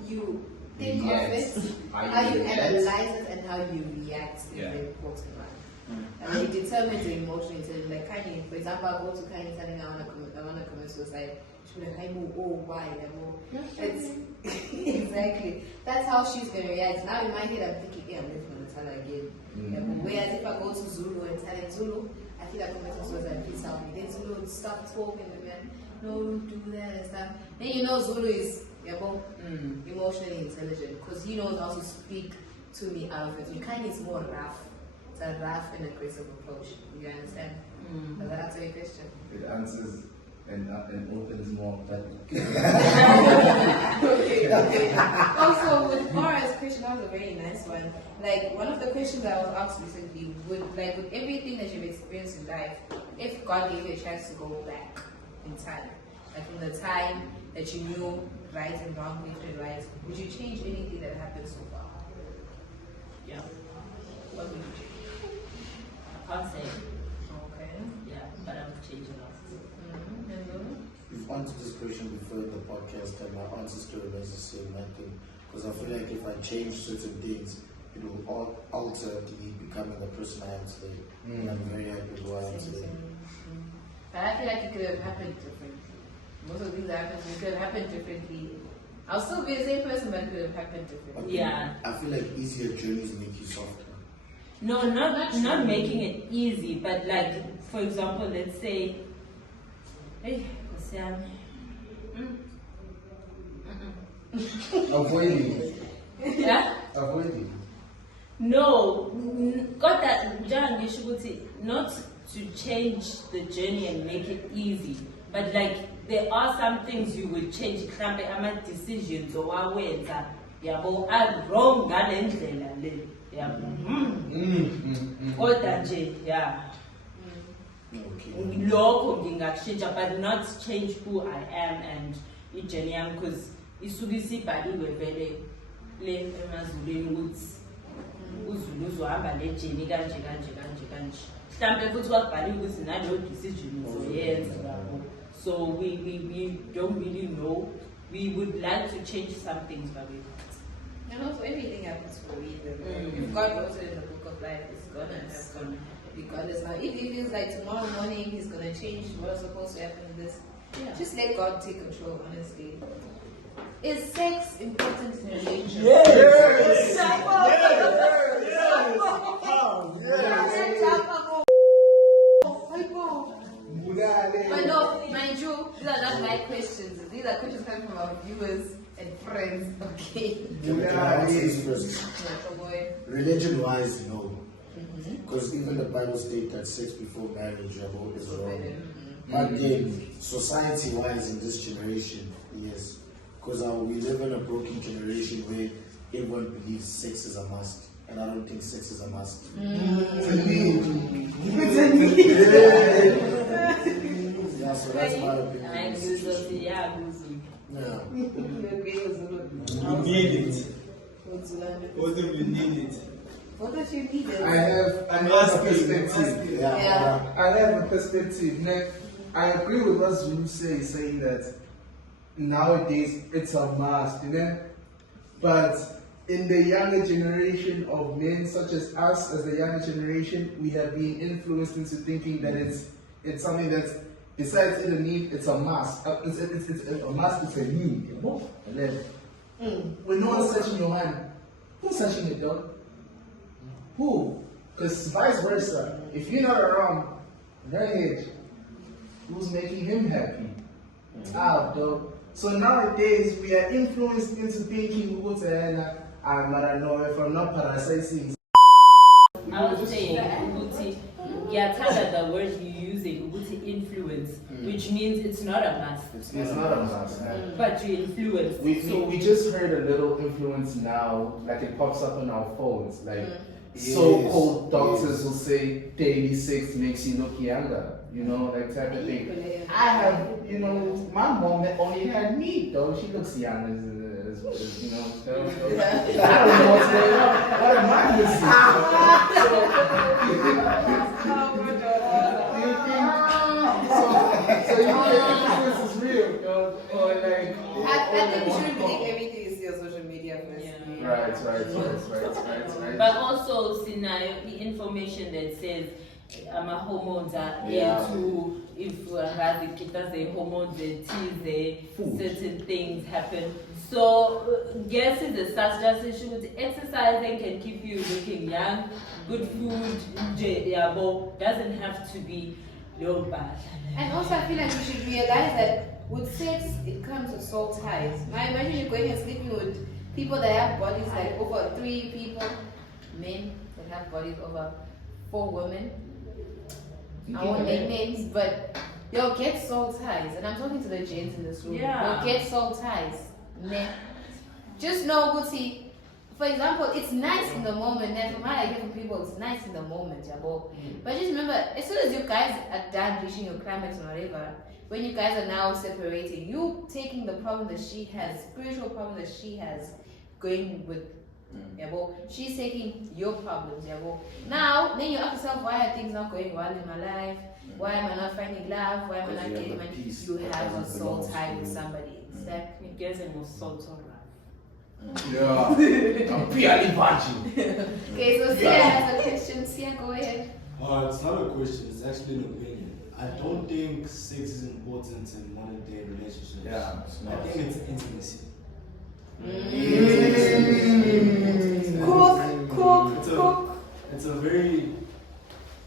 you think React. of it, how you analyze it, and how you react is the important one. And then you determine the emotional intelligence. Like Khanyi, for example, I go to Khanyi telling her I want to commit suicide. She'll be like, oh, why? It's exactly. That's how she's gonna react. Now in my head, I'm thinking, yeah, I'm never gonna tell her again. Whereas if I go to Zulu and tell him Zulu, I feel like committing suicide. Please help me. Then Zulu would stop talking and then, no, don't do that and stuff. Then you know Zulu is emotionally intelligent because he knows how to speak to me out of it. You kind is more rough. It's a rough and aggressive approach. You understand? Does that answer your question? It answers and opens more, but okay. Also, with Mara's question, that was a very nice one. Like, one of the questions I was asked recently, with everything that you've experienced in life, if God gave you a chance to go back in time, like from the time that you knew right and wrong, left and right, would you change anything that happened so far? Yeah. What would you change? I can't say. Okay. Yeah, but I'm changing us. We've answered this question before in the podcast, and my answer still remains the same. I think because I feel like if I change certain things, it will alter me becoming the person I am today. And I'm very happy with who I am today. But I feel like it could have happened differently. Most of these happens, it could have happened differently. I'll still be the same person, but it could have happened differently. Yeah. I feel like easier journeys make you softer. No, not making it easy, but like, for example, let's say, hey, avoiding. yeah? Avoiding. No, got that, not to change the journey and make it easy, but like, there are some things you would change, decisions or yabo are wrong ngalendlela le kodwa nje yeah lokho ngingakushintsha but not change who I am and ijourney yami because isuke isibhaliwe vele le emazulwini ukuthi uZulu uzohamba le journey kanje mhlambe futhi kwakubhaliwe ukuthi nalo decision uzoyenza lapho. So we don't really know. We would like to change some things, but we can't. And also, everything happens for a reason. If God wrote it in the book of life, it's gonna happen. Regardless. Now, if he feels like tomorrow morning he's gonna change what's supposed to happen in this, just let God take control, honestly. Is sex important in a relationship? Yes! But no, mind you, these are not my questions. These are questions coming from our viewers and friends. Okay. Can I answer this first? Yeah, boy. Religion-wise, no. Because even the Bible states that sex before marriage is wrong. But then, society-wise in this generation, yes. Because we live in a broken generation where everyone believes sex is a must. And I don't think sex is a must. Yeah, so that's my opinion. Yeah. Yeah. We need it. What do we need it? What does you need? I have another perspective. Yeah. I have a perspective. Now, I agree with what Zulu says, saying that nowadays it's a must, you know? But in the younger generation of men, such as us, as the younger generation, we have been influenced into thinking that it's something that's, besides it a need, it's a must. It's a must, it's a need. When no one's touching your hand, who's touching it, dog? Who? Because vice versa. If you're not around, go ahead. Who's making him happy? Dog. So nowadays, we are influenced into thinking, I'm not know if I'm not parasizing. I would say the word you're using, influence, which means it's not a must. It's not a must. But you influence. We just heard a little influence now, like it pops up on our phones. Like so-called doctors will say daily sex makes you look younger, you know, that type of thing. I have, you know, my mom that only had me, though. She looks young as you know, so I don't know what's going on. What am I missing? So you think this is real, though? Or like, I think you shouldn't believe everything you see on social media first. Yeah. right. But also, scenario, the information that says hormones are here to influence it as a hormones certain things happen. So yes, it's a such issue with exercising can keep you looking young, good food, doesn't have to be low bad. And also I feel like you should realize that with sex it comes with soul ties. Now imagine you're going and sleeping with people that have bodies like over 3 people, men that have bodies over 4 women. I won't name names, but they'll get soul ties. And I'm talking to the gents in this room. Yeah. They'll get soul ties. Just know, Gucci, for example, it's nice in the moment. And from what I hear from people, it's nice in the moment, Jabo. But just remember, as soon as you guys are done reaching your climax or whatever, when you guys are now separating, you taking the problem that she has, spiritual problem that she has, going with Yabo. She's taking your problems, Yabo. Now, then you ask yourself, why are things not going well in my life? Why am I not finding love? Why am I not getting my peace? You have a soul tie with somebody. Exactly. It gives them a salt on life. yeah, I'm purely virgin. Okay, so Sia has a question. Sia, go ahead. It's not a question, it's actually an opinion. I don't think sex is important in modern day relationships. Yeah, it's I not. think it's intimacy.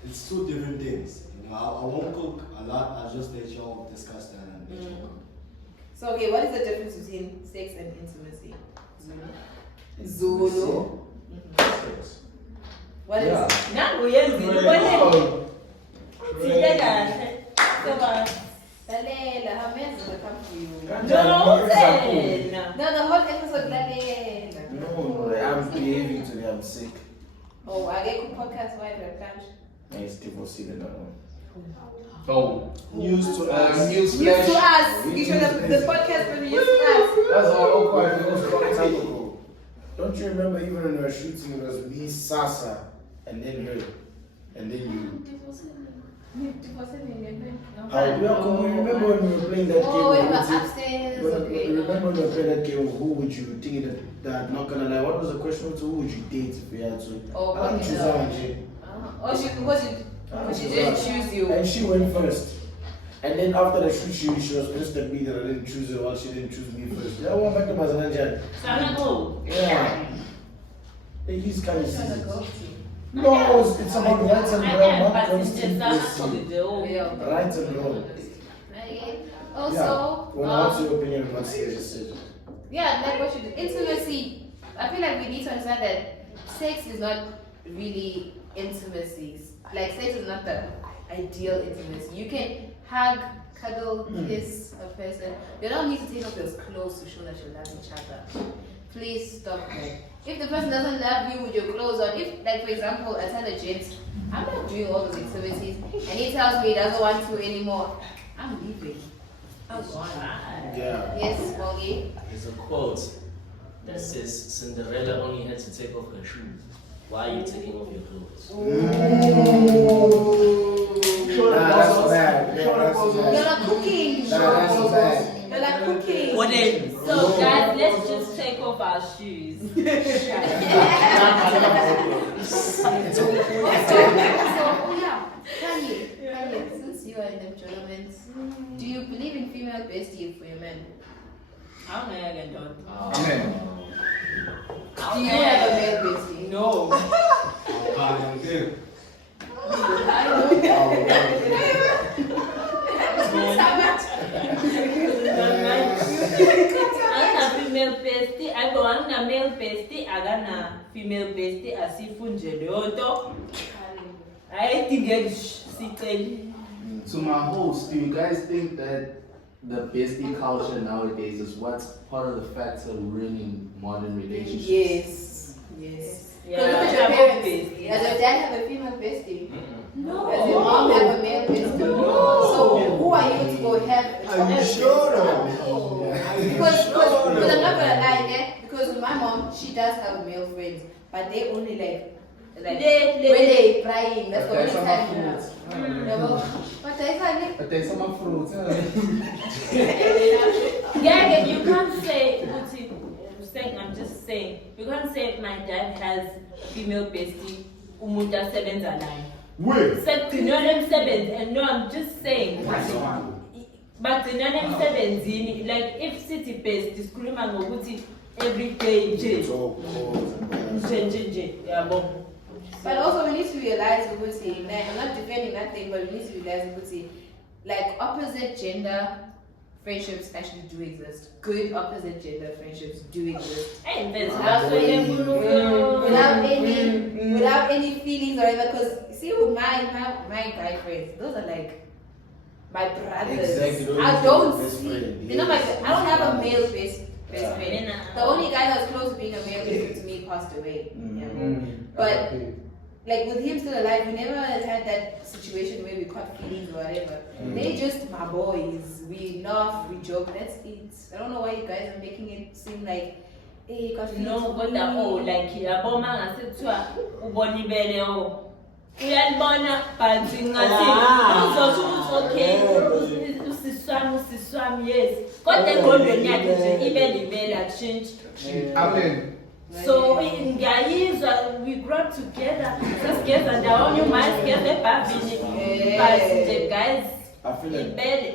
It's two different things. You know, I won't cook a lot, I'll just let y'all discuss that and let y'all cook. So, okay, what is the difference between sex and intimacy? Zulu. What is Yeah. Lalela, how many will come to you? No, No, the whole episode, Lalela. No, I'm behaving today, I'm sick. Oh, I get a podcast why we're catch. It's divorcing that one. Oh, News to us. news You to flash. us. You should have the podcast when you to us. That's all awkward. It was a long time ago. Don't you remember even when we were shooting, it was me, Sasa, and then her, and then you. How do you remember when we were playing that game? Oh, we were upstairs. Okay. Remember when we were playing that game of who would you think that not gonna lie? What was the question? To who would you date if we had to? Oh, I don't okay, choose no. her, Jay. Oh, she didn't choose you. And she went first. And then after the shoot, she was pissed at me that I didn't choose her while she didn't choose me first. Yeah, I went back to Mazanjan. Yeah. He's kind of seasons. No, it's about rights and wrong, not constituency. Right and wrong. Okay. Also, Yeah. Well, what's your opinion on what she just said? yeah, like what you do. Intimacy. I feel like we need to understand that sex is not really intimacy. Like sex is not the ideal intimacy. You can hug, cuddle, kiss a person. You don't need to take off your clothes to show that you love each other. Please stop that. If the person doesn't love you with your clothes on, if, like for example, I tell a gent, I'm not doing all those activities, and he tells me he doesn't want to anymore, I'm leaving. I'm gone. Yeah. Yes, Molly. There's a quote that says Cinderella only had to take off her shoes. Why are you taking off your clothes? That's bad. You're not cooking. That's bad. You're not cooking. So guys, let's just take off our shoes. So, Khanyi, since you are in the tournaments, do you believe in female bestie for your men? I don't know, I don't. Amen. Do you have a male bestie? No. I'm there. Female bestie, I go on a male bestie, I got a female bestie, I see Funjelioto. I think it's secret. To my host, do you guys think that the bestie culture nowadays is what's part of the factor ruining modern relationships? Yes. Yes. Yeah, Because look at your parents. Does your dad have a female bestie? No. Does your mom have a male bestie? No. So who are you to go have a Are you female sure? bestie? Because I'm not gonna lie, eh? Because my mom, she does have male friends, but they only like when they crying. That's the only time. But But there's some fruits. Yeah, you can't say, I'm just saying, you can't say my dad has female bestie, umuta sebenza naye. Wait. And no, I'm just saying. But the name seven, like if city based, this kuluma ngokuthi every day nje. But also we need to realize ukuthi, like, I'm not defending that thing, but we need to realize ukuthi, like opposite gender friendships actually do exist. Good opposite gender friendships do exist. Without any feelings or whatever. Because see, with my guy friends, those are like my brothers. Exactly. I don't Best see. friend, You know, yes. I don't have a male best Yeah. friend. The only guy that's close to being a male best friend to me passed away. But like with him still alive, we never had that situation where we caught feelings or whatever. They just my boys. We laugh, we joke. That's it. I don't know why you guys are making it seem like, hey, got feelings. No, for but me. like yaboma ngasithiwa ubonibele uyalibona but ngathi uzosho okay usiswami yes kodwa engqondweni yakhe nje ibe libele change. Amen. So ngiyayizwa we grew up together sasigeza ndawonye umasigeza ebhavini but the guys I feel like ibele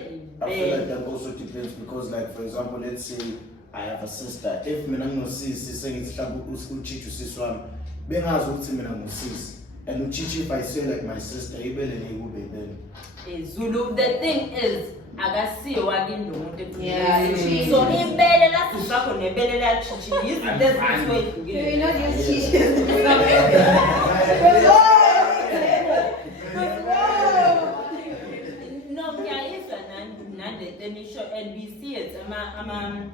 that also depends because, like, for example, let's say I have a sister. If mina nginosisi sengithi mhlawumbe uChichi usisi wami bengazi ukuthi mina ngusisi and uChichi if I say like my sister ibele nekube ibele. Zulu, the thing is akasiwa kindomuntu Yeah, ekhulile. So ibele lasifakho nebele la Chichi izinto ezithiwe You know your cheese. No, ngiyayizwa nande tenisho and we see it ama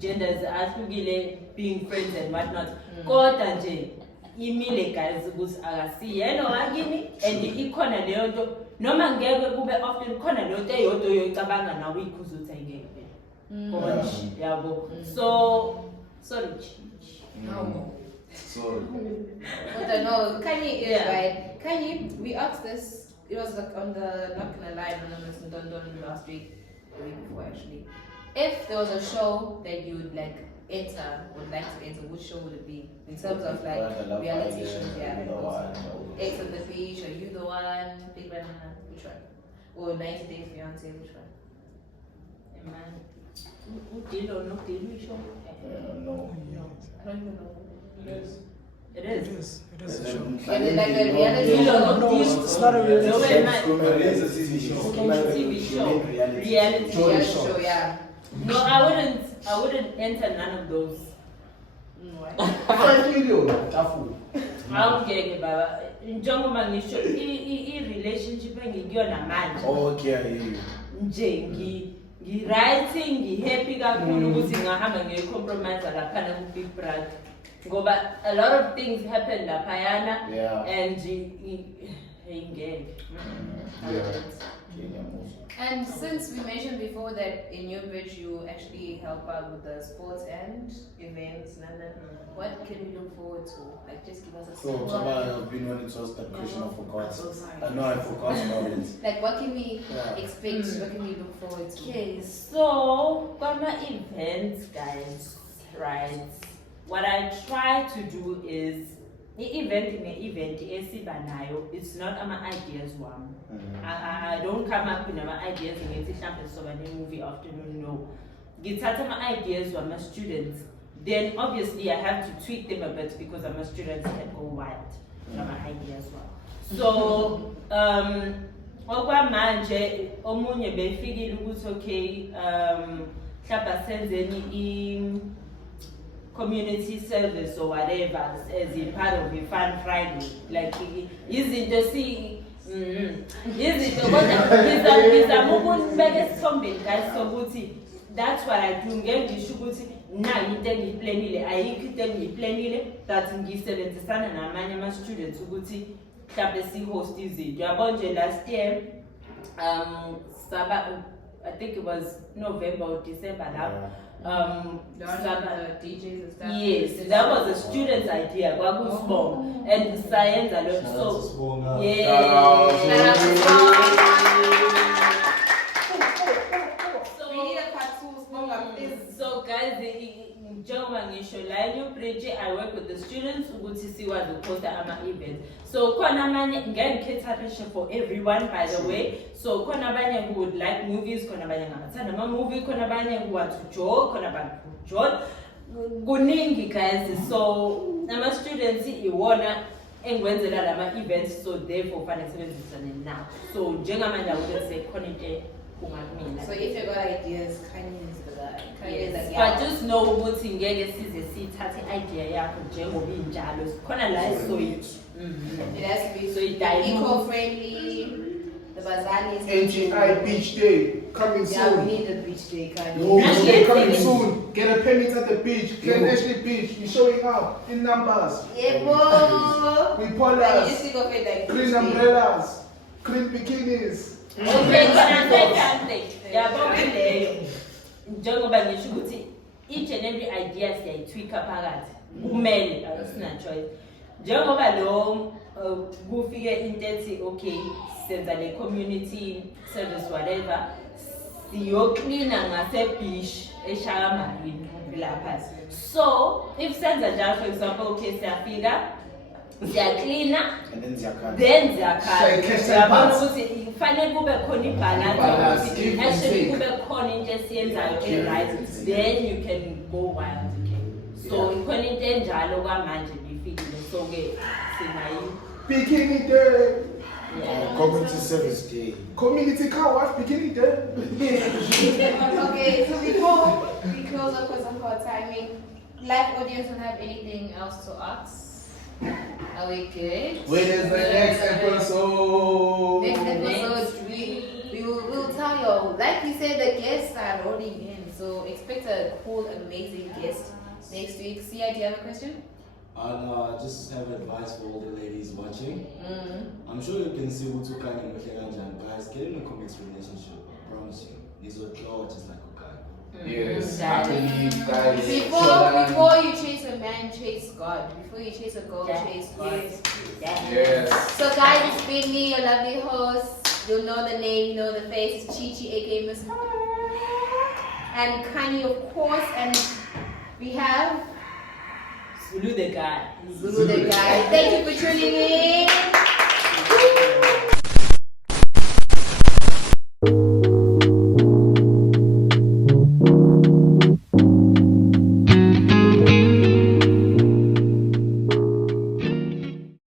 genders ahlukile being friends and whatnot. Kodwa nje imile guys ukuthi akasiyena wakini and ikhona leyo nto noma ngeke kube often khona leyo nto eyodwa yoyicabanga nawe ikhuza ukuthi ayingeke phela. Yabo. So sorry. Sorry. But no, Khanyi is Yeah. right. Khanyi, we asked this. It was like on the Not Gonna Lie Anonymous in London last week, the week before actually. If there was a show that you would like would like to enter, which show would it be? In terms of like reality shows, yeah. Ex on the Beach, Are You the One, Big Banana, which one? Or 90 Day Fiance, which one? Man, udilo no deal show. No. I don't even know. It is. Is it like a reality show? No, It's not a reality No, show. It's a TV show. TV show. Reality show. Reality show, yeah. No, I wouldn't enter none of those. Why? Awungeke baba. Njengoba ngisho i-relationship engikuyona manje. Okay, I hear you. Nje ngi-right ngi-happy kakhulu ukuthi ngahamba ngiyoyi-compromise laphana ku-Big Brother. Ngoba a lot of things happen laphayana and ngeke. And since we mentioned before that in your bridge you actually help out with the sports and events, what can we look forward to? Like, just give us a So, I've been wanting to ask that question, I forgot. So sorry. I know I forgot about it. Like, what can we expect? What can we look forward to? Okay, so Kama events, guys, right? What I try to do is event esibanayo. It's not my ideas one. I don't come up with my ideas and get it so a movie afternoon. No, get my ideas one my students. Then obviously I have to tweak them a bit because I'm a student can go wild. My ideas one. So okwamanje omunye befikile ukuthi okay mhlawumbe senzeni community service or whatever as a part of a fun Friday. Like izinto izinto kodwa ngizama ukunibeka esithombeni guys sokuthi that's what I do. Ngeke ngisho ukuthi nayo into engiyiplanile ayikho into engiyiplanile that ngiyisebenzisana namanye ama-students ukuthi mhlawumbe si-host izinto yabo nje last year I think it was November or December now. DJs and stuff. Yes, that was a student's idea. And science a lot. So yeah. We need a part 2 small like this. So guys, njengoba ngisho la eNewbridge I work with the students ukuthi sikwazi ukhosta ama-events. So khona amanye ngekhetha for everyone by the way. So khona abanye who would like movies, khona abanye ngabathanda ama-movie, khona abanye who want to joke, khona abantu who joke. Kuningi guys. So ama-students iwona engwenzela lama-events, so therefore fanele sibenzisane now. So njengamanje I wouldn't say khona into So if you got ideas, Khanyi is the guy. Khanyi is yes. like, yeah. But just know ukuthi ngeke size sithathe idea yakho njengoba injalo khona la so It has to be so eco-friendly. The bazani is NGI Beach Day coming Yeah, we soon. need the beach day, Khanyi. No, beach day coming Yes. soon. Get a permit at the beach. Glen Ashley Beach. You're showing up in numbers. Yeah, boy. We Like, you just polas, think of it like clean beach day. umbrellas, clean bikinis. okay can I say something yabo kuleyo njengoba ngisho ukuthi each and every idea siyayitwika phakathi kumele asina choice njengoba lo kufike into ethi okay senza le community service whatever siyoklina ngase-beach eShakamarine lapha. So if senza njalo for example okay siyafika siyaklina And then Ziakana. then Shaykhesha ziyakhala parts. ukuthi kufanele kube khona Balance, ibalance give ukuthi and actually take. kube khona into esiyenzayo e-right then you can go wild okay. So ikhona into enjalo kwamanje nifikile so-ke sinayo Bikini Day. Community service day. Community car wash Bikini Day. Okay, so before we close up because of our timing, live audience don't have anything else to ask. Are we good? When is the next episode? Next episode, we'll tell you. Like we said, the guests are rolling in, so expect a cool, amazing guest next week. Sia, do you have a question? And just have advice for all the ladies watching. I'm sure you can see what's kind of guys. Get in a comics relationship. I promise you. These are clothes just like a guy. Yes, I believe guys. Before you chase a man, chase God. Before you chase a girl, Yeah. chase God. Yes. So guys, it's been me, your lovely host. You'll know the name, you know the face. It's ChiChi, aka Miss and Khanyi, of course. And we have Zulu the guy. Zulu the guy. Thank you for tuning in.